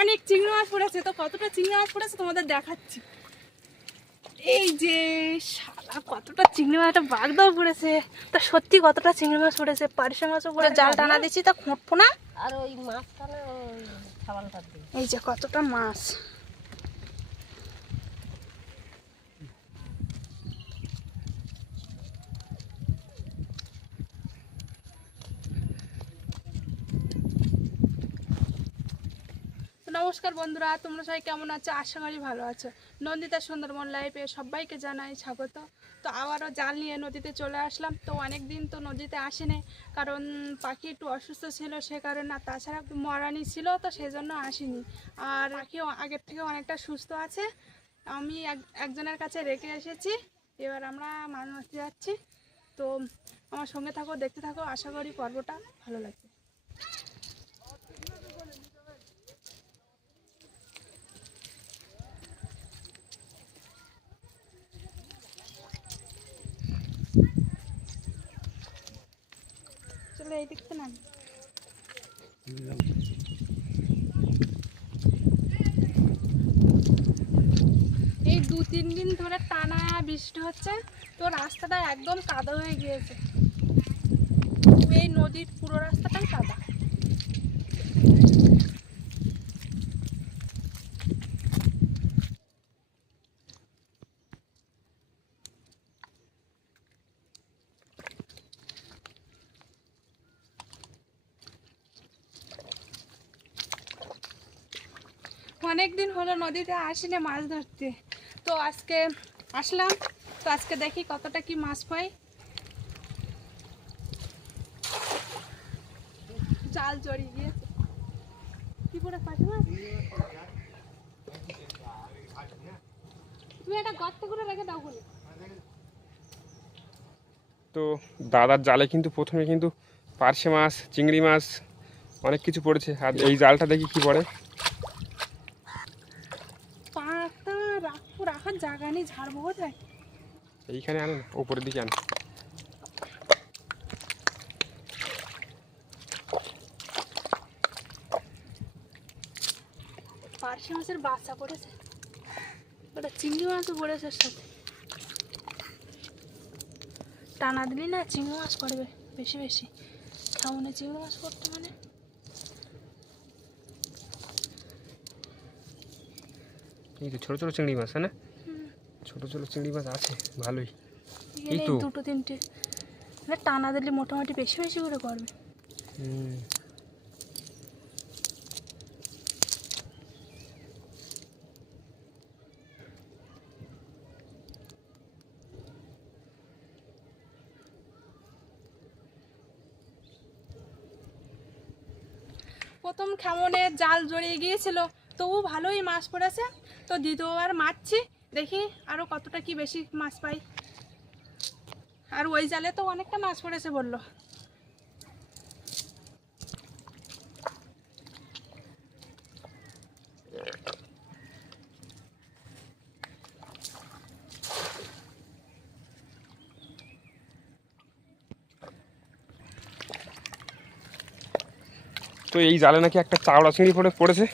অনেক চিংড়ি মাছ পড়েছে। তো কতটা চিংড়ি মাছ পড়েছে তোমাদের দেখাচ্ছি। এই যে শালা কতটা চিংড়ি মাছটা বাগদাও পড়েছে। তা সত্যি কতটা চিংড়ি মাছ পড়েছে? পারিশা মাছও পড়ে জাল টানা দিচ্ছি তা খুঁটবো না? আর ওই মাছখানে ওই খাবারটা দিই এই যে কতটা মাছ। নমস্কার বন্ধুরা, তোমরা সবাই কেমন আছো? আশা করি ভালো আছো। নন্দিতা সুন্দরবন লাইফে সবাইকে জানাই স্বাগত। তো আবারও জাল নিয়ে নদীতে চলে আসলাম। তো অনেক দিন তো নদীতে আসেনি, কারণ পাখি একটু অসুস্থ ছিল সে কারণে, আর তাছাড়া মরানি ছিল, তো সেই জন্য আসেনি। আর পাখি আগের থেকে অনেকটা সুস্থ আছে। আমি এক- একজনের কাছে রেখে এসেছি। এবার আমরা মারতে যাচ্ছি। তো আমার সঙ্গে থাকো, দেখতে থাকো। আশা করি পর্বটা ভালো লাগবে। এই না এই দু তিন দিন ধরে টানা বৃষ্টি হচ্ছে, তো রাস্তাটা একদম কাদা হয়ে গিয়েছে। এই নদীর পুরো রাস্তাটাই কাদা। অনেক দিন হলো নদীতে আসিনি মাছ ধরতে। তো আজকে আসলাম। তো আজকে দেখি কতটা কি মাছ পাই। জাল জড়িয়ে গিয়েছে। কি করে পাঠি মাছ তুমি একটা গর্ত করে রেখে দাও বলে তো দাদার জালে কিন্তু প্রথমে কিন্তু পার্শে মাছ, চিংড়ি মাছ অনেক কিছু পড়েছে। আর এই জালটা দেখি কি পড়ে। পাটা রাখব রাখার জায়গা নেই ঝাড়বো কোথায়? এইখানে আনো না ওপরের দিকে আনো পার্শে মাছের বাচ্চা পড়েছে। ওটা চিংড়ি মাছও পড়েছে সাথে। টানা দিলি না চিংড়ি মাছ পড়বে বেশি বেশি। খাওয়ানে চিংড়ি মাছ পড়তে মানে? এই তো ছোটো ছোটো চিংড়ি মাছ হ্যাঁ না? ছোটো ছোটো চিংড়ি মাছ আছে ভালোই। এই তো। দুটো তিনটে। মানে টানা দিলে মোটামুটি বেশি বেশি করে করবে প্রথম খেমনে জাল জড়িয়ে গিয়েছিল তবু ভালোই মাছ পড়েছে। তো দ্বিতীয়বার মারছি, দেখি আরও কতটা কি বেশি মাছ পাই। আর ওই জালে তো অনেকটা মাছ পড়েছে বলল। তো এই জালে নাকি একটা চাওড়া চিংড়ি পড়ে পড়েছে।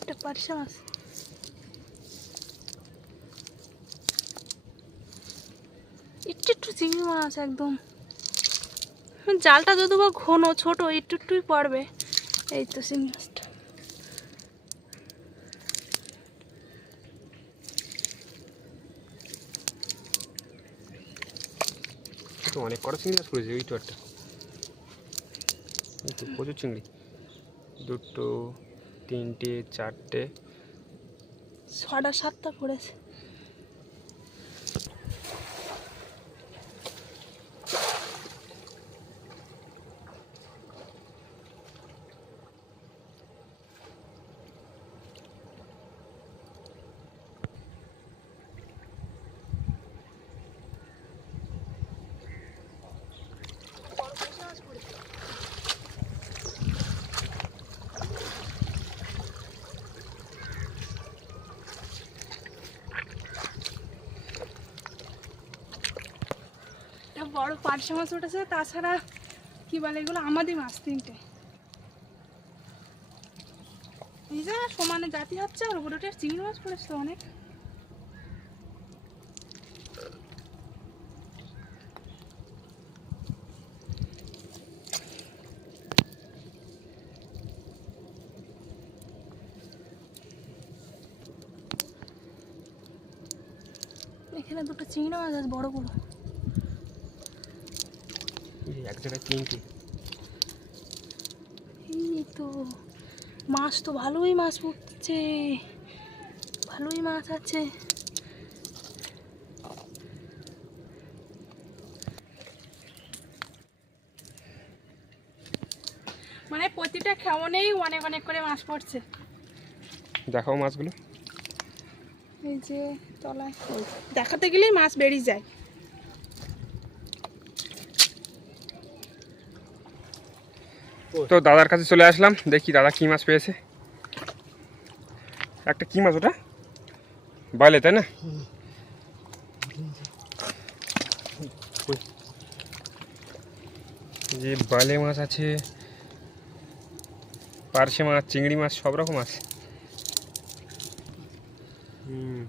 একটা পারশা মাছ একটু একটু চিংড়ি মাছ একদম। জালটা যদি বা ঘন ছোট একটু একটুই পড়বে। এই তো চিংড়ি মাছটা তো অনেক কটা চিংড়ি মাছ পড়েছে ওই তো একটা। এই তো প্রচুর চিংড়ি। দুটো তিনটে চারটে। ছটা সাতটা পড়েছে একটা বড় পার্শে মাছ উঠেছে, তাছাড়া কি বলে এগুলো? আমাদের মাছ তিনটে। এই যে সমানে জাতি হচ্ছে, আর একটা চিংড়ি মাছ পড়েছে অনেক। এখানে দুটো চিংড়ি মাছ আছে বড় বড় এক জায়গায় তিনটি। এই তো মাছ তো ভালোই মাছ পড়ছে। ভালোই মাছ আছে। মানে প্রতিটা খেমনেই অনেক অনেক করে মাছ পড়ছে। দেখাও মাছগুলো। এই যে তলায় দেখাতে গেলেই মাছ বেরিয়ে যায়। তো দাদার কাছে চলে আসলাম দেখি দাদা কী মাছ পেয়েছে। একটা কী মাছ ওটা? বাইলে তাই না? যে বালে মাছ আছে পার্শে মাছ চিংড়ি মাছ সব রকম আছে হুম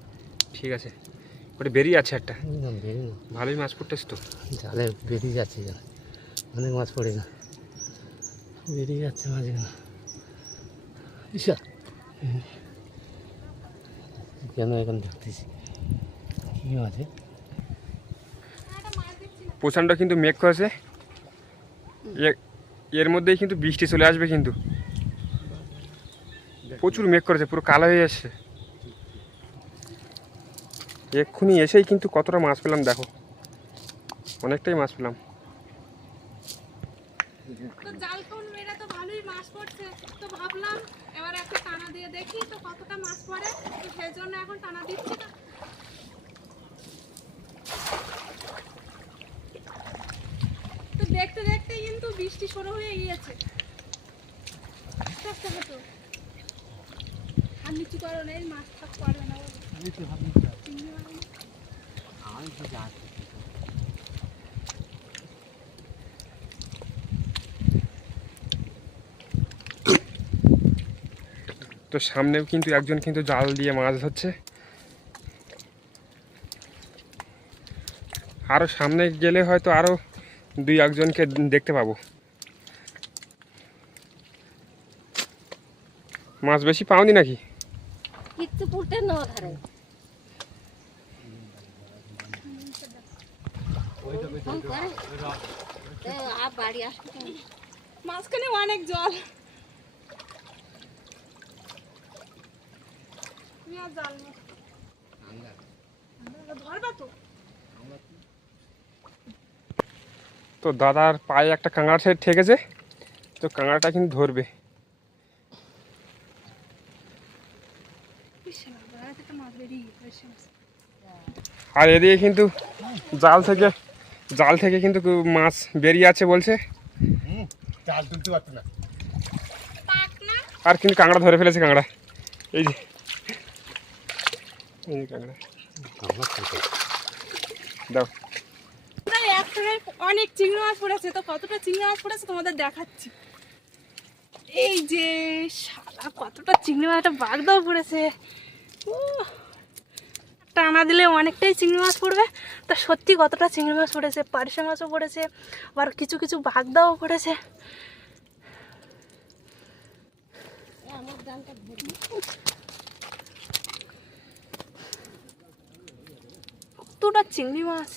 ঠিক আছে। ওটা বেরিয়ে আছে একটা। ভালোই মাছ পড়তেছে তো। জালে বেরিয়ে যাচ্ছে অনেক মাছ পড়ে না। বেরিয়ে যাচ্ছে মাছগুলো ঈশা। কেন এখন দেখতেছি কী মাছে প্রচণ্ড কিন্তু মেঘ করেছে। এর মধ্যেই কিন্তু বৃষ্টি চলে আসবে কিন্তু। প্রচুর মেঘ করেছে পুরো কালো হয়ে আসছে এক্ষুনি এসেই কিন্তু কতটা মাছ পেলাম দেখো। অনেকটাই মাছ পেলাম তো জাল কোন মেয়েরা তো ভালোই মাছ পড়ছে। তো ভাবলাম এবার একটা টানা দিয়ে দেখি তো কতটা মাছ পড়ে। তো সেই জন্য এখন টানা দিচ্ছি না। তো দেখতে দেখতে কিন্তু বৃষ্টি শুরু হয়ে গিয়েছে। হতো। আর নিচু করো নেই মাছ থাক পারবে না। বলে। চিংড়ি মাছ তো সামনেও কিন্তু একজন কিন্তু জাল দিয়ে মাছ ধরছে। আরও সামনে গেলে হয়তো আরও দুই একজনকে দেখতে পাবো। মাছ বেশি পাওনি নাকি? তো কেন? মাঝখানে অনেক জল। আর জাল না তো। তো দাদার পায়ে একটা কাঁকড়া ঠে- ঠেকেছে তো কাঁকড়াটা কিন্তু ধরবে। আর এদিকে কিন্তু জাল থেকে জাল থেকে কিন্তু মাছ বেরিয়ে আছে বলছে। চাল তুলতে পারতো না। পাক না। আর কিন্তু কাঁকড়া ধরে ফেলেছে কাঁকড়া এই যে। এই কাঁকড়া দাও অনেক চিংড়ি মাছ পড়েছে তো কতটা চিংড়ি মাছ পড়েছে তোমাদের দেখাচ্ছি। এই যে শালা কতটা চিংড়ি মাছটা বাগদাও পড়েছে। টানা দিলে অনেকটাই চিংড়ি মাছ পড়বে। তা সত্যি কতটা চিংড়ি মাছ পড়েছে পারিশা মাছও পড়েছে আবার কিছু কিছু বাগদাও পড়েছে। আমার জালটা ধরে কতটা চিংড়ি মাছ।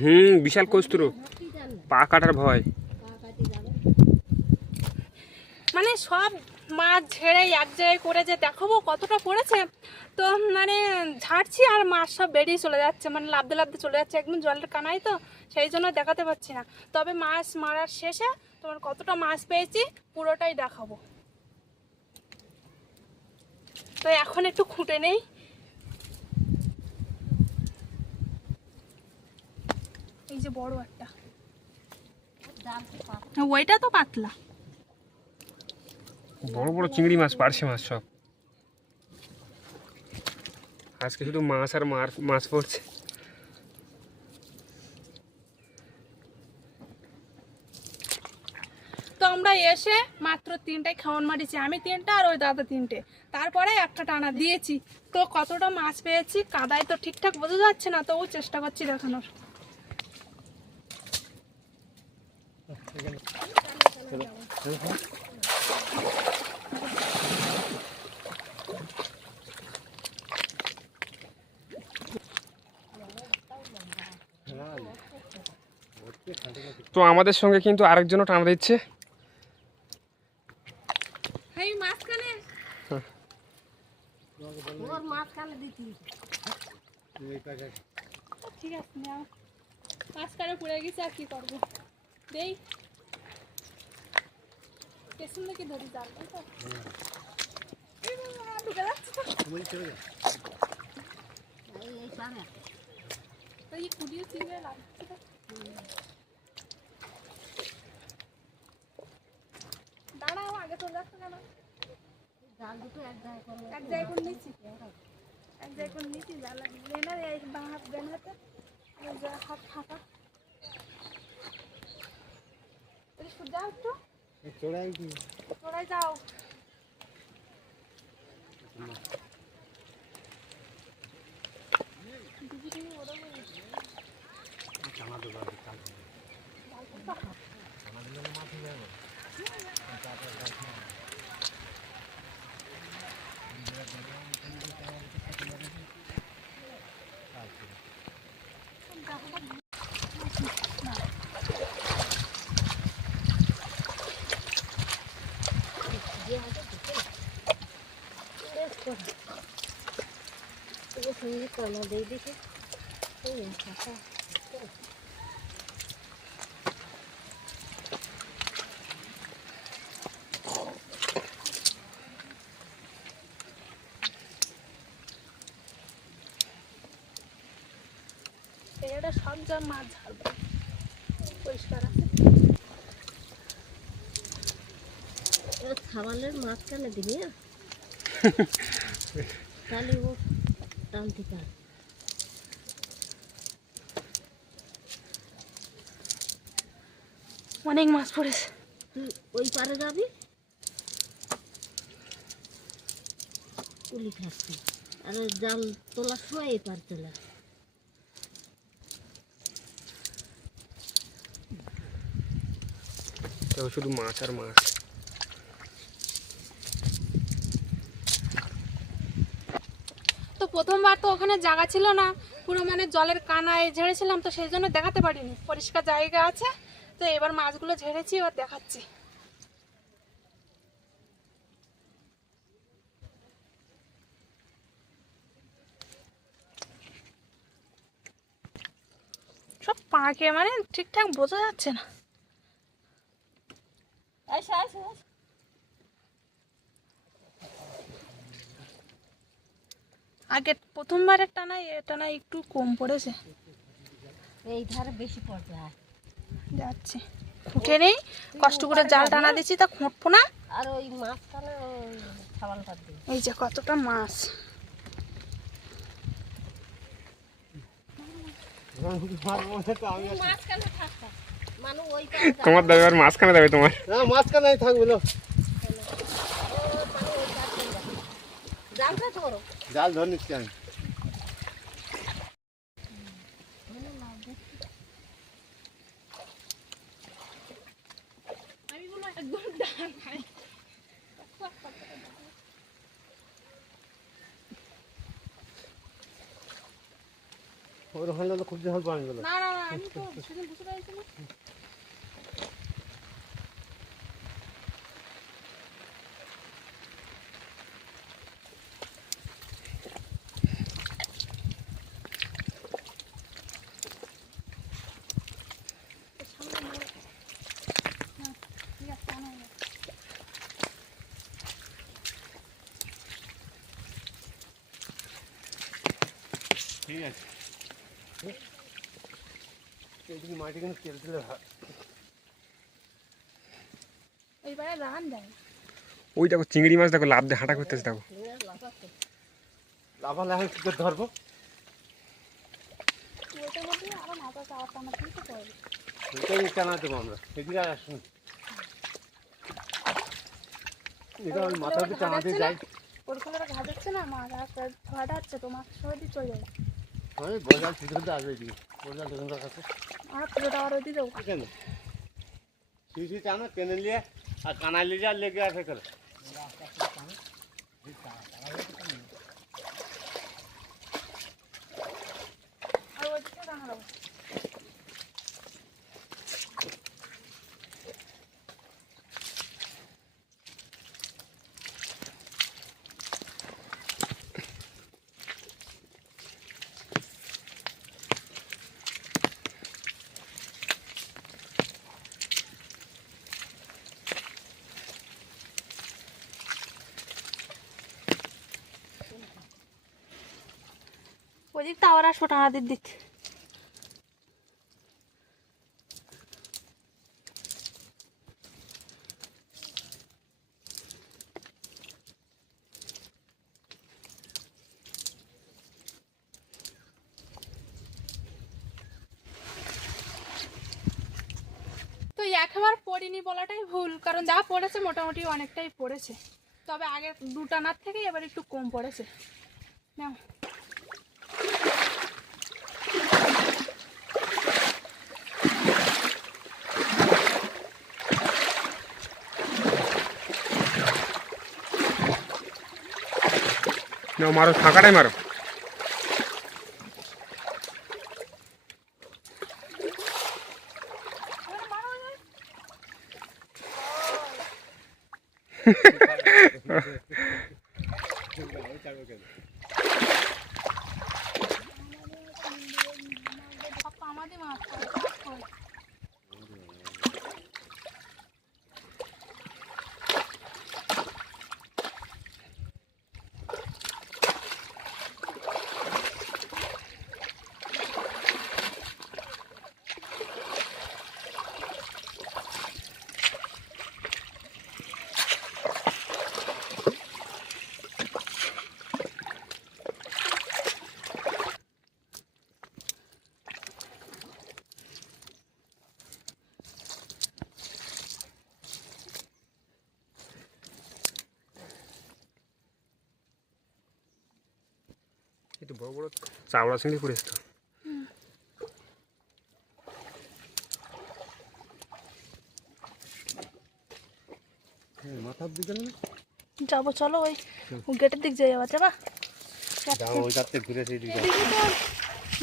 হুম বিশাল কস্তুর। পা কাটার ভয়। মানে সব মাছ ঝেড়ে এক জায়গায় করে যে দেখাবো কতটা পড়েছে তো মানে ঝাড়ছি আর মাছ সব বেরিয়ে চলে যাচ্ছে মানে লাভতে লাভতে চলে যাচ্ছে একদম জলের কানাই তো সেই জন্য দেখাতে পাচ্ছি না। তবে মাছ মারার শেষে তোমার কতটা মাছ পেয়েছি পুরোটাই দেখাবো। তো এখন একটু খুঁটে নেই। এই যে বড় একটা। ওইটা তো পাতলা। বড় বড় চিংড়ি মাছ, পার্শে মাছ সব। আজকে শুধু মাছ আর মার, মাছ পড়ছে। তো আমরা এসে মাত্র তিনটায় খাওয়ান মারিছি আমি তিনটা আর ওই দাদা তিনটে। তারপরে একটা টানা দিয়েছি। তো কতটা মাছ পেয়েছি, কাদায় তো ঠিকঠাক বোঝা যাচ্ছে না, তবু চেষ্টা করছি দেখানোর। তো আমাদের সঙ্গে কিন্তু আরেকজনও টানা দিচ্ছে। মাঝখানে। ঠিক আছে নাও। মাঝখানে পড়ে গেছে আর কি করব? দেই। পেছন থেকে ধরি তাই তো? ঢুকে যাচ্ছে। তো। তো এই কুড়িয়ে চিংড়ে লাগছে তো। দাঁড়াও আগে চলে যাচ্ছে এক জায়গায় করে নিচ্ছি এক জায়গায় করে নিচ্ছি জাল লাগিয়ে না এই বাঁ হাত ডান হাতে আর ওই যে হাত ফাঁকা এই সূর্য যাও একটু তোরাই যাও এটা সব যা মাছ ঝাড়বে। পরিষ্কার আছে? খাবারের মাঝখানে দিবি না তাহলে ও টানতে পারে। অনেক মাছ পড়েছে। তুই ওই পারে যাবি? কুলি খাচ্ছি। আর ওই জাল তোলার সময় এই পার চলে তো শুধু মাছ আর মাছ। তো প্রথমবার তো ওখানে জায়গা ছিল না, পুরো মানে জলের কানায় ঝেড়েছিলাম, তো সেই জন্য দেখাতে পারিনি। পরিষ্কার জায়গা আছে, তো এবার মাছগুলো ঝেড়েছি, এবার দেখাচ্ছি। সব পাকে মানে ঠিকঠাক বোঝা যাচ্ছে না। আগে প্রথমবারের টানায় এ টানায় একটু কম পড়েছে। এই ধারে বেশি পড়বে আর যাচ্ছে। খুঁটে নেই কষ্ট করে জাল টানা দিচ্ছি তা খুঁটবো না। আর ওই দিবি এই যে কতটা মাছ। তোমার দাবি আর মাঝখানে যাবে তোমার। না মাঝখানে থাকবে না। জালটা ধরো জাল ধরে নিচ্ছি আমি। আমি বলো একদম ওর ওখানে খুব জল পানি গেল। না না না আমি তো সেদিন বুঝতে পারছি না ঠিক আছে আনা হলো। ঠিক আছে। এদিকে মাটি কিন্তু তেল দিলে ভালো এইবারে রান দেয়। ওই দেখো চিংড়ি মাছ দেখো লাভ দিয়ে হাঁটা করতেছে দেখো। কী করে ধরবো? টানা দেবো আমরা। এদিকে আর আসুন। এটা আমি মাথা দিয়ে টানা দিয়ে যাই। ওর ফলে ঘা যাচ্ছে না আর ধোয়াটা হচ্ছে তো মাছ সবাই দিয়ে চলে যাবে বজাল ছুটে ছুটে আসবে এদিকে বজাল দোকানটার কাছে দেবো। কেন সিসি টানা টেনে নিয়ে আর কানা লিয়ে লেগে আসে করে আর ওই দিকে রান্না দেবো ওই দিক আবার আসব টানাদের দিক একবার পড়িনি বলাটাই ভুল, কারণ যা পড়েছে মোটামুটি অনেকটাই পড়েছে। তবে আগে দু টানার থেকে এবার একটু কম পড়েছে। নাও। নাও মারো ফাঁকাটাই মারো পাপ্পা আমাদের মাছ করে, কাজ করে। এই তো বড় বড় চাওড়া চিংড়ি মাথার দিকে যাব চলো ওই গেটের দিক যাই যাবা?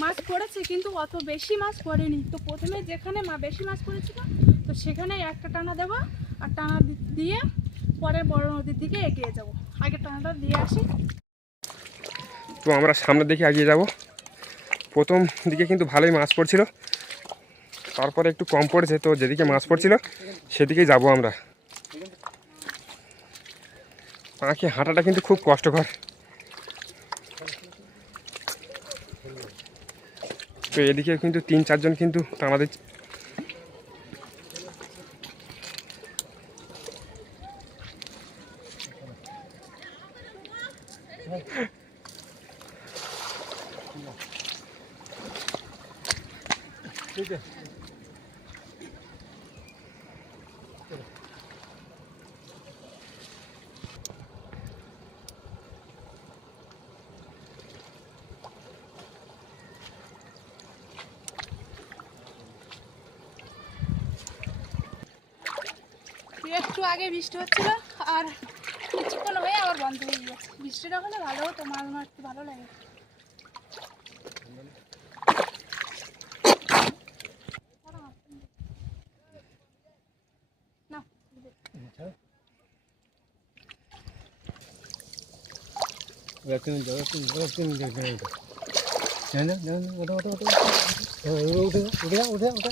মাছ পড়েছে কিন্তু অত বেশি মাছ পড়েনি। তো প্রথমে যেখানে মা বেশি মাছ পড়েছিল তো সেখানে একটা টানা দেবো আর টানা দিয়ে পরে বড় নদীর দিকে এগিয়ে যাব। আগে টানাটা দিয়ে আসি। তো আমরা সামনের দিকে এগিয়ে যাব। প্রথম দিকে কিন্তু ভালোই মাছ পড়ছিল। তারপরে একটু কম পড়েছে, তো যেদিকে মাছ পড়ছিল, সেদিকেই যাব আমরা। পাখি হাঁটাটা কিন্তু খুব কষ্টকর। তো এদিকে কিন্তু তিন চারজন কিন্তু আমাদের একটু আগে বৃষ্টি হচ্ছিল আর কিছুক্ষণ হয়ে আবার বন্ধ হয়ে গেছে বৃষ্টিটা হলে ভালো হতো মাছ মারতে ভালো লাগে না যাচ্ছেন যাচ্ছেন দেখবেন জানেন না জানেন না ওটা ওটা ওটা উঠে উঠে উঠে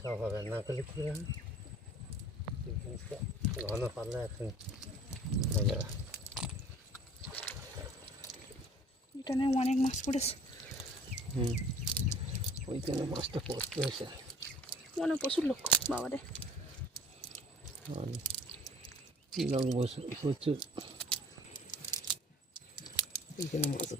সব হবে না করলে কী হবে? ঘন পারলে এখন। এখানে অনেক মাছ পড়েছে। হুম। ওইখানে মাছটা পড়তে হয়েছে। মনে প্রচুর লোক বাবা রে। প্রচুর এইখানে মাছ তো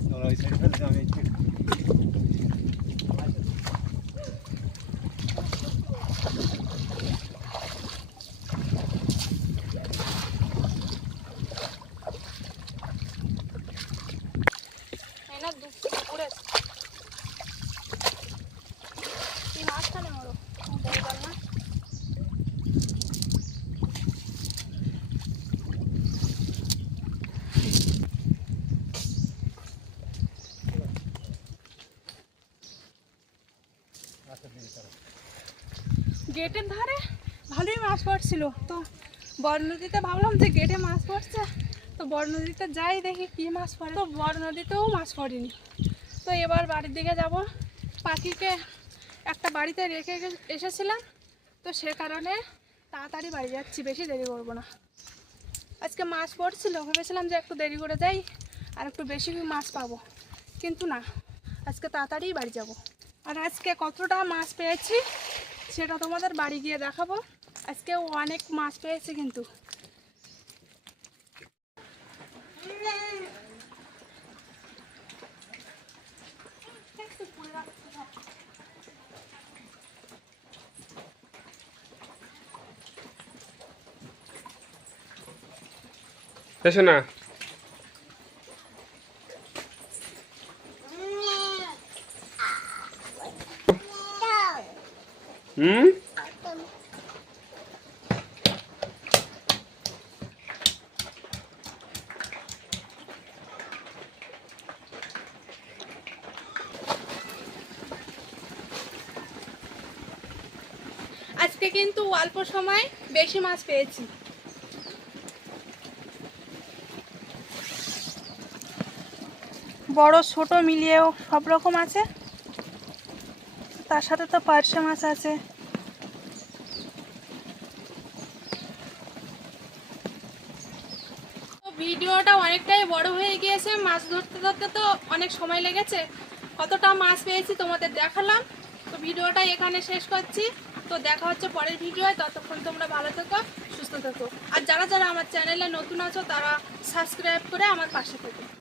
তোমরা ওই সাইড ফেলছো আমি এই side। এই না দু পড়েছে এই মাছটা নেই ওরও বড় জাল না গেটের ধারে? ভালোই মাছ পড়ছিল। তো বড় নদীতে ভাবলাম যে গেটে মাছ পড়ছে। তো বড় নদীতে যাই দেখি কি মাছ পড়ে। তো বড় নদীতেও মাছ পড়েনি। তো এবার বাড়ির দিকে যাব। পাখিকে একটা বাড়িতে রেখে এসেছিলাম। তো সে কারণে তাড়াতাড়ি বাড়ি যাচ্ছি, বেশি দেরি করব না। আজকে মাছ পড়ছিল, ভেবেছিলাম যে একটু দেরি করে যাই আর একটু বেশি মাছ পাবো। কিন্তু না, আজকে তাড়াতাড়ি বাড়ি যাব। আর আজকে কতটা মাছ পেয়েছি সেটা তোমাদের বাড়ি গিয়ে দেখাবো। আজকে অনেক মাছ পেয়েছি কিন্তু। না। হুম? আজকে কিন্তু অল্প সময় বেশি মাছ পেয়েছি। বড় ছোট মিলিয়েও সব রকম আছে। তার সাথে তো পার্শে মাছ আছে। ভিডিওটা অনেকটাই বড় হয়ে গিয়েছে, মাছ ধরতে ধরতে তো অনেক সময় লেগেছে। কতটা মাছ পেয়েছি তোমাদের দেখালাম। তো ভিডিওটা এখানে শেষ করছি। তো দেখা হচ্ছে পরের ভিডিওয়। ততক্ষণ তোমরা ভালো থেকো, সুস্থ থেকো। আর যারা যারা আমার চ্যানেলে নতুন আছো, তারা সাবস্ক্রাইব করে আমার পাশে থেকো।